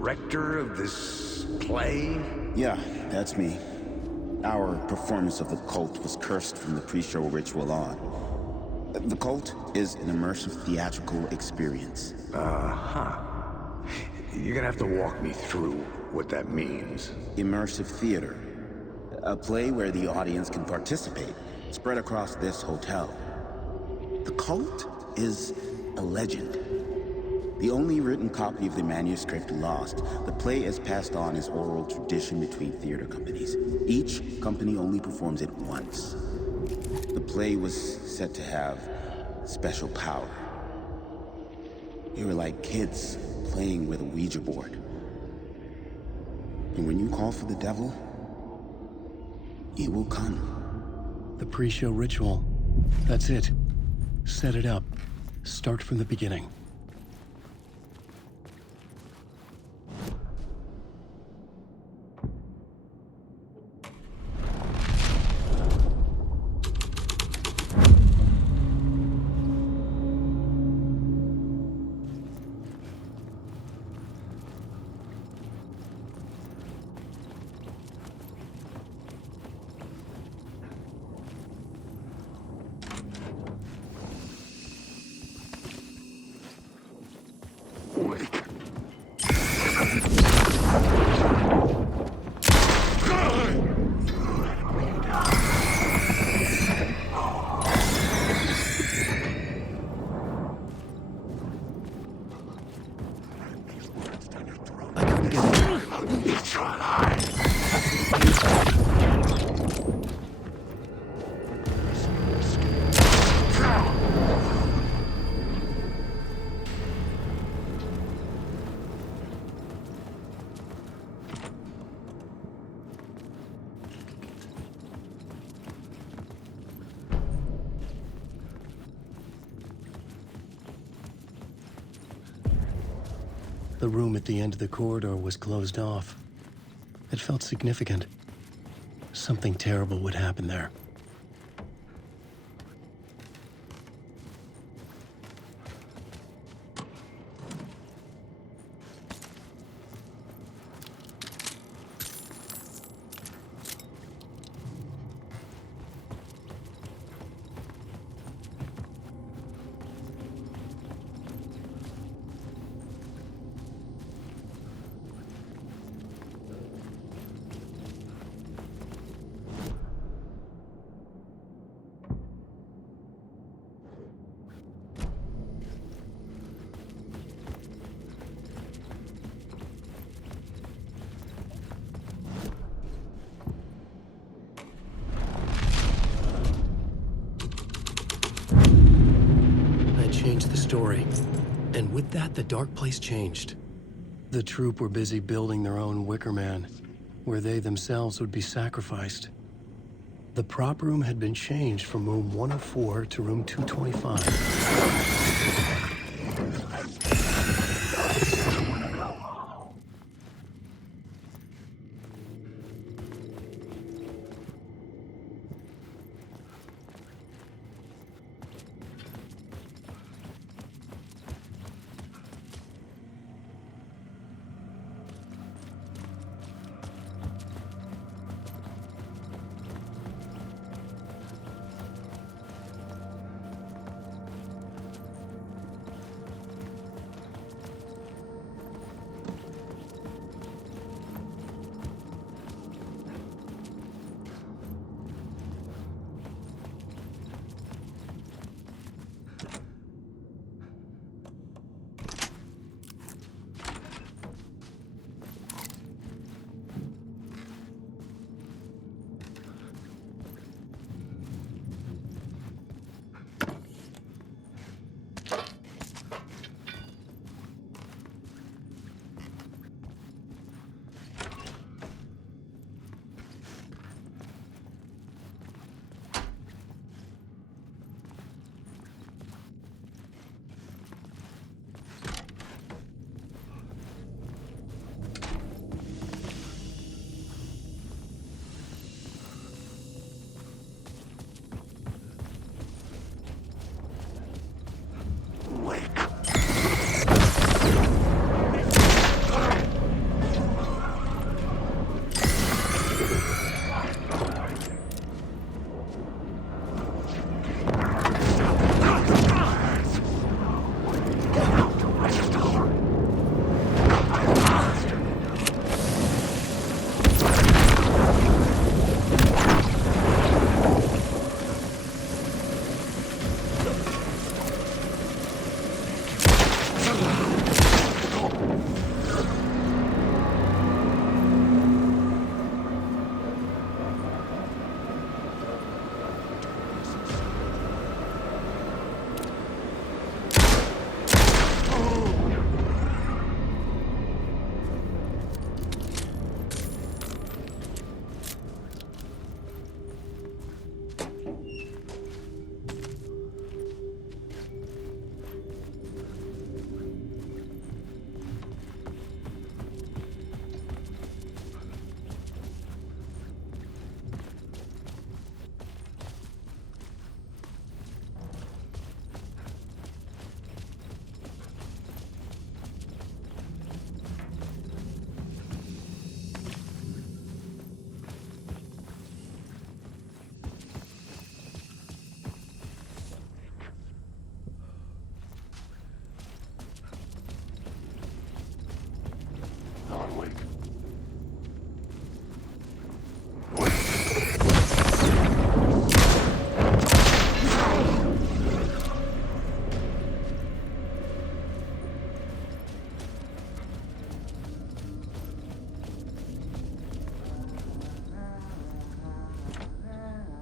director of this play? Yeah, that's me. Our performance of the cult was cursed from the pre-show ritual on. The cult is an immersive theatrical experience. Uh-huh. You're gonna have to walk me through what that means. Immersive theater. A play where the audience can participate, spread across this hotel. The cult is a legend. The only written copy of the manuscript lost, the play is passed on as oral tradition between theater companies. Each company only performs it once. The play was said to have special power. We were like kids playing with a Ouija board. And when you call for the devil, he will come. The pre-show ritual. That's it. Set it up. Start from the beginning. The room at the end of the corridor was closed off. It felt significant. Something terrible would happen there. Changed the story. And with that, the dark place changed. The troupe were busy building their own Wicker Man, where they themselves would be sacrificed. The prop room had been changed from room 104 to room 225.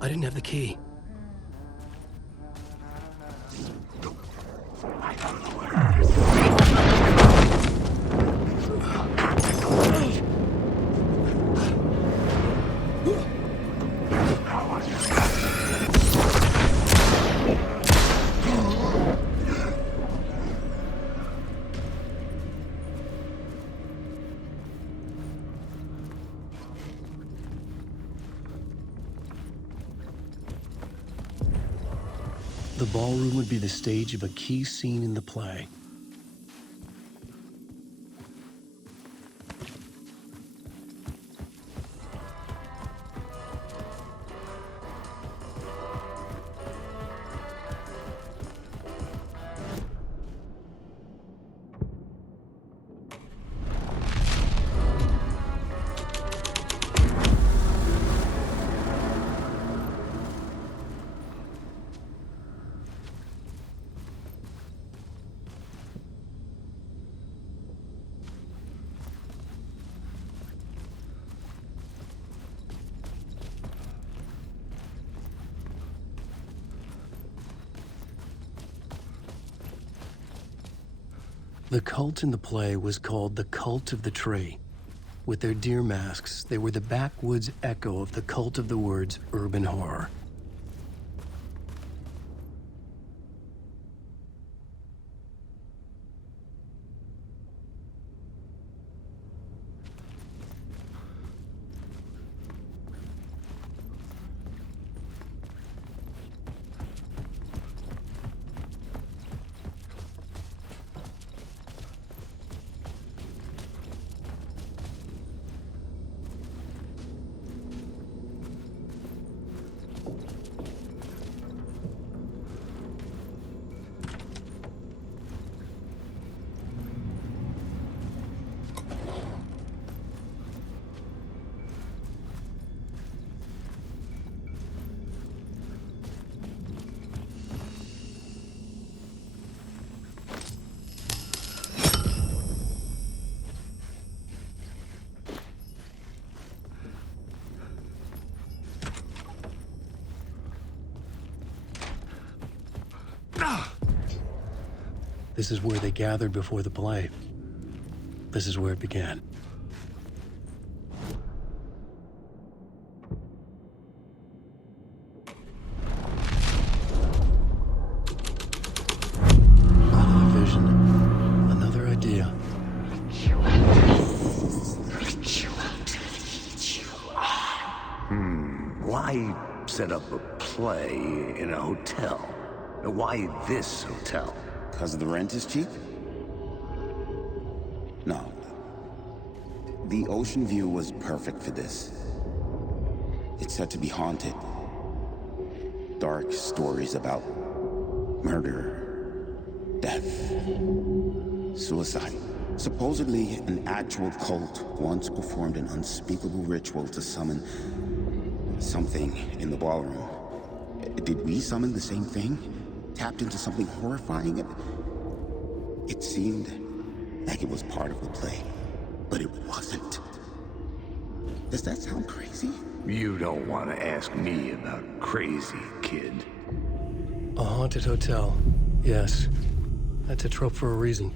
I didn't have the key. The ballroom would be the stage of a key scene in the play. The cult in the play was called the Cult of the Tree. With their deer masks, they were the backwoods echo of the cult of the woods urban horror. This is where they gathered before the play. This is where it began. Another vision. Another idea. Why set up a play in a hotel? Why this hotel? Because the rent is cheap? No. The OCEANVIEW was perfect for this. It's said to be haunted. Dark stories about murder, death, suicide. Supposedly, an actual cult once performed an unspeakable ritual to summon something in the ballroom. Did we summon the same thing? Tapped into something horrifying? It seemed like it was part of the play, but it wasn't. Does that sound crazy? You don't want to ask me about crazy, kid. A haunted hotel. Yes. That's a trope for a reason.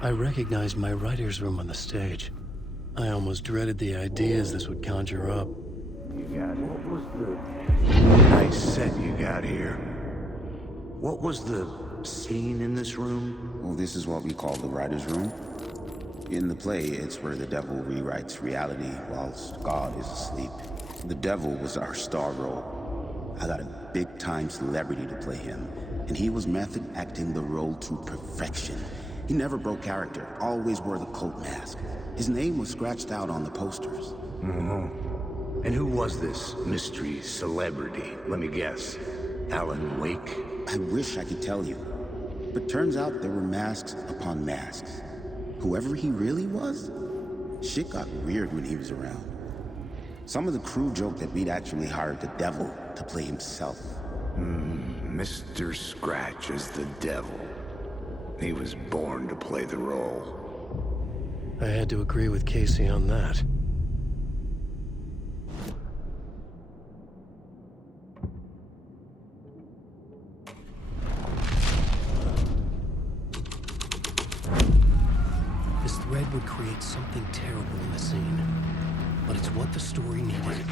I recognized my writer's room on the stage. I almost dreaded the ideas this would conjure up. What was the nice set you got here? What was the scene in this room? Well, this is what we call the writer's room. In the play, it's where the devil rewrites reality whilst God is asleep. The devil was our star role. I got a big-time celebrity to play him, and he was method acting the role to perfection. He never broke character, always wore the coat mask. His name was scratched out on the posters. Mm-hmm. And who was this mystery celebrity? Let me guess. Alan Wake? I wish I could tell you. But turns out there were masks upon masks. Whoever he really was, shit got weird when he was around. Some of the crew joked that we'd actually hired the devil to play himself. Mr. Scratch is the devil. He was born to play the role. I had to agree with Casey on that. This thread would create something terrible in the scene, but it's what the story needed.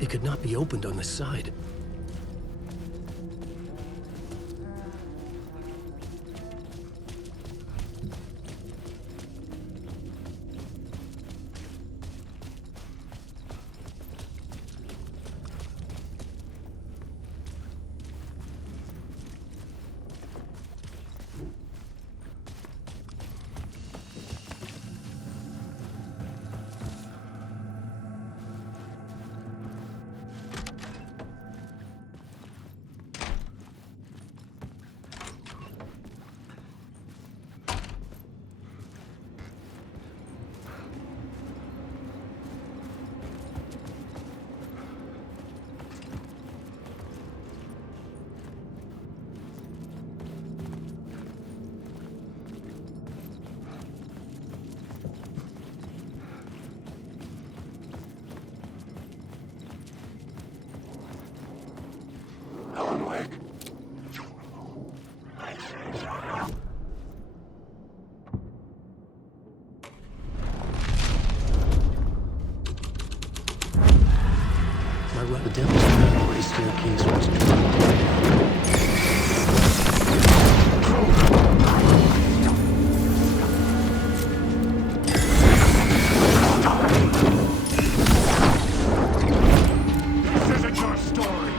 It could not be opened on the side. The devil's pathway staircase was This isn't your story.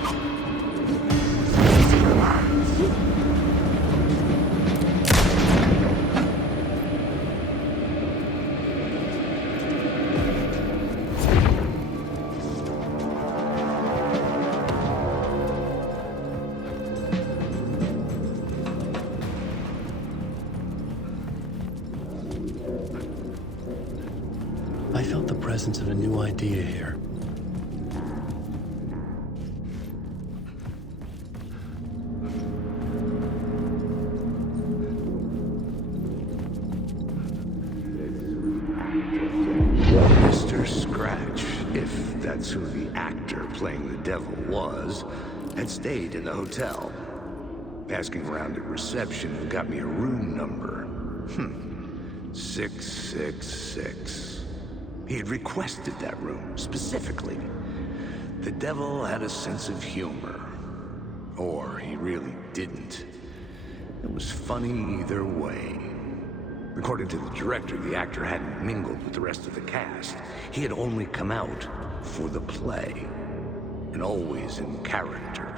I felt the presence of a new idea here. Mr. Scratch, if that's who the actor playing the devil was, had stayed in the hotel. Asking around at reception got me a room number. 666. He had requested that room, specifically. The devil had a sense of humor. Or he really didn't. It was funny either way. According to the director, the actor hadn't mingled with the rest of the cast. He had only come out for the play, and always in character.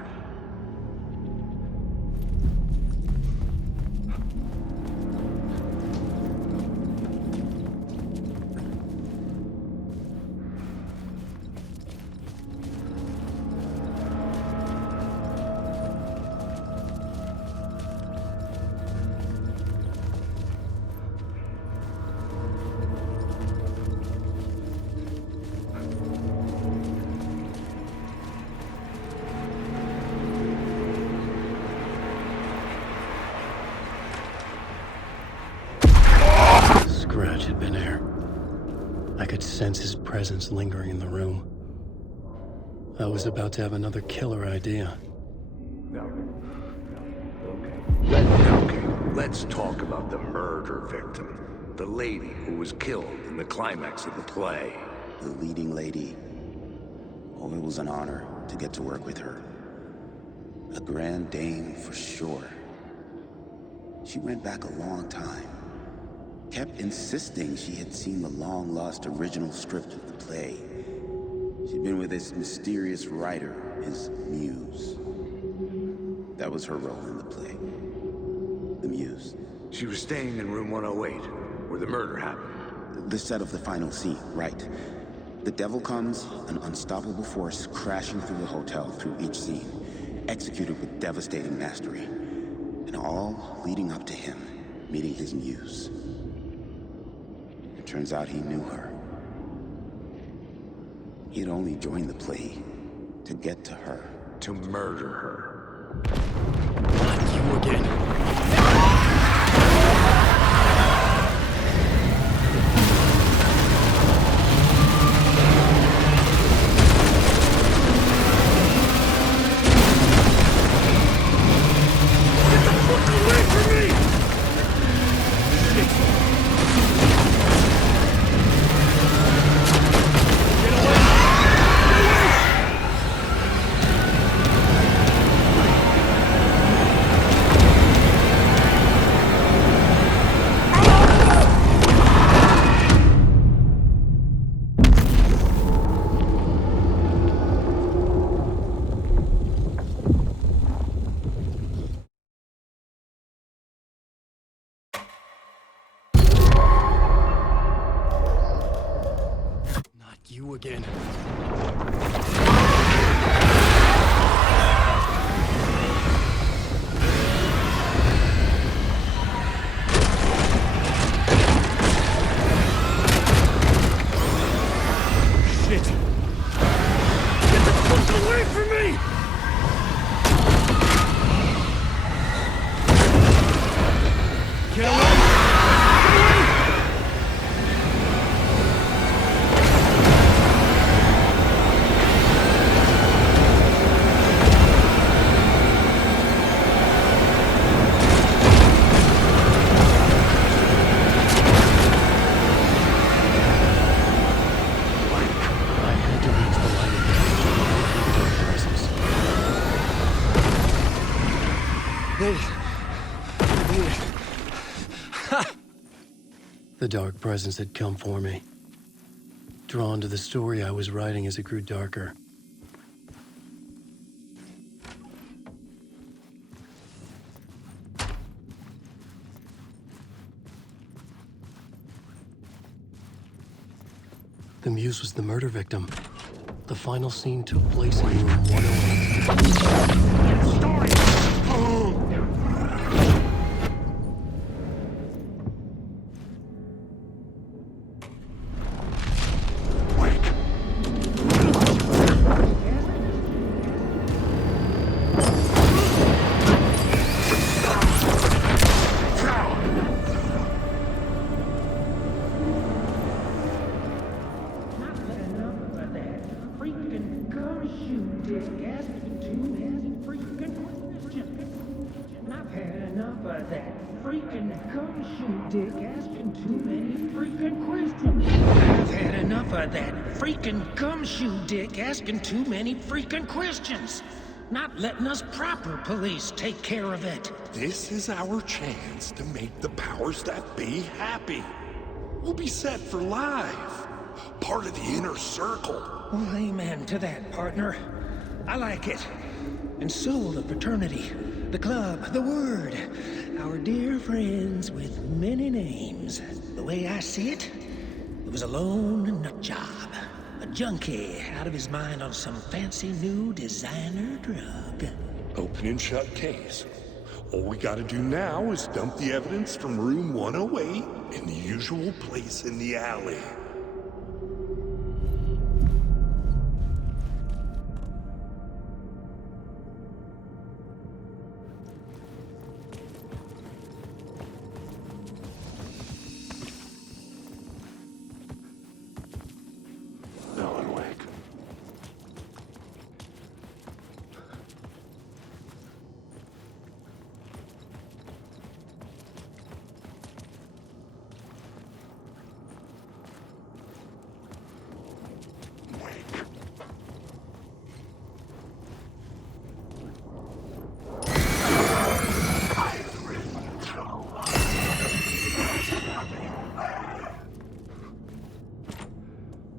Scratch had been there. I could sense his presence lingering in the room. I was about to have another killer idea. Okay, let's talk about the murder victim. The lady who was killed in the climax of the play. The leading lady. Oh, it was an honor to get to work with her. A grand dame for sure. She went back a long time. Kept insisting she had seen the long-lost original script of the play. She'd been with this mysterious writer, his muse. That was her role in the play. The muse. She was staying in room 108, where the murder happened. The The set of the final scene, right. The devil comes, an unstoppable force crashing through the hotel through each scene, executed with devastating mastery, and all leading up to him meeting his muse. It turns out he knew her. He'd only joined the play to get to her. To murder her. Not you again. You again. Shit! Get the fuck away from me! Get away! The dark presence had come for me. Drawn to the story I was writing as it grew darker. The muse was the murder victim. The final scene took place in room 108. Story! Dick asking too many freaking questions. Not letting us proper police take care of it. This is our chance to make the powers that be happy. We'll be set for life. Part of the inner circle. Well, amen to that, partner. I like it. And so the fraternity, the club, the word. Our dear friends with many names. The way I see it, it was a lone nut job. A junkie out of his mind on some fancy new designer drug. Open and shut case. All we gotta do now is dump the evidence from room 108 in the usual place in the alley.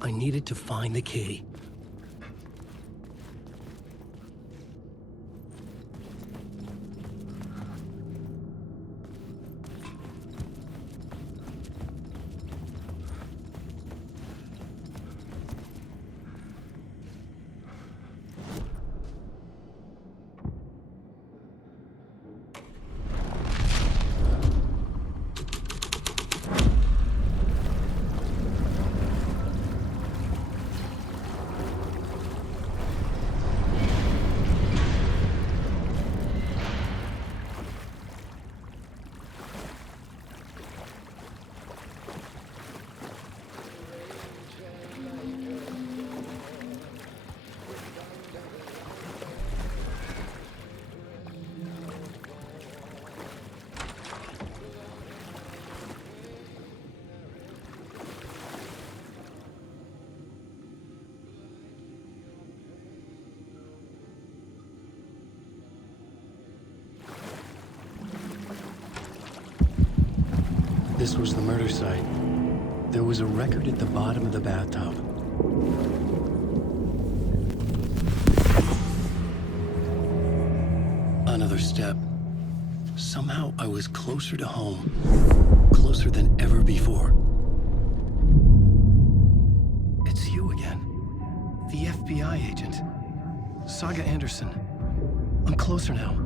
I needed to find the key. this was the murder site. There was a record at the bottom of the bathtub. Another step. Somehow I was closer to home. Closer than ever before. It's you again. The FBI agent. Saga Anderson. I'm closer now.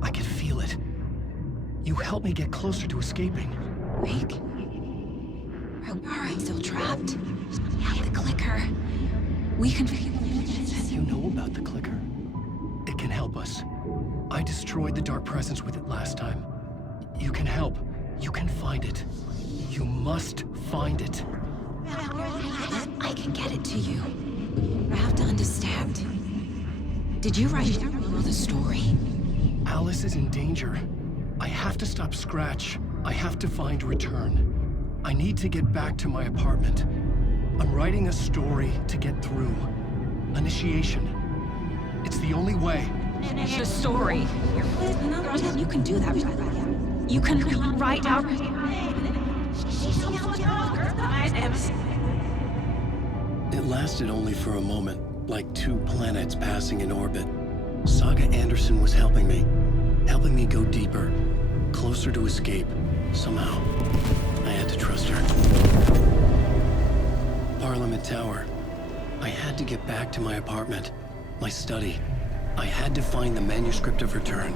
I can feel it. You helped me get closer to escaping. Rick? Are I still trapped? I have the clicker. We can... You know about the clicker. It can help us. I destroyed the dark presence with it last time. You can help. You can find it. You must find it. I can get it to you. I have to understand. Did you write the story? Alice is in danger. I have to stop Scratch. I have to find Return. I need to get back to my apartment. I'm writing a story to get through. Initiation. It's the only way. The story. You can do that. You can write out... It lasted only for a moment, like two planets passing in orbit. Saga Anderson was helping me go deeper, closer to escape. Somehow, I had to trust her. Parliament Tower. I had to get back to my apartment, my study. I had to find the manuscript of Return.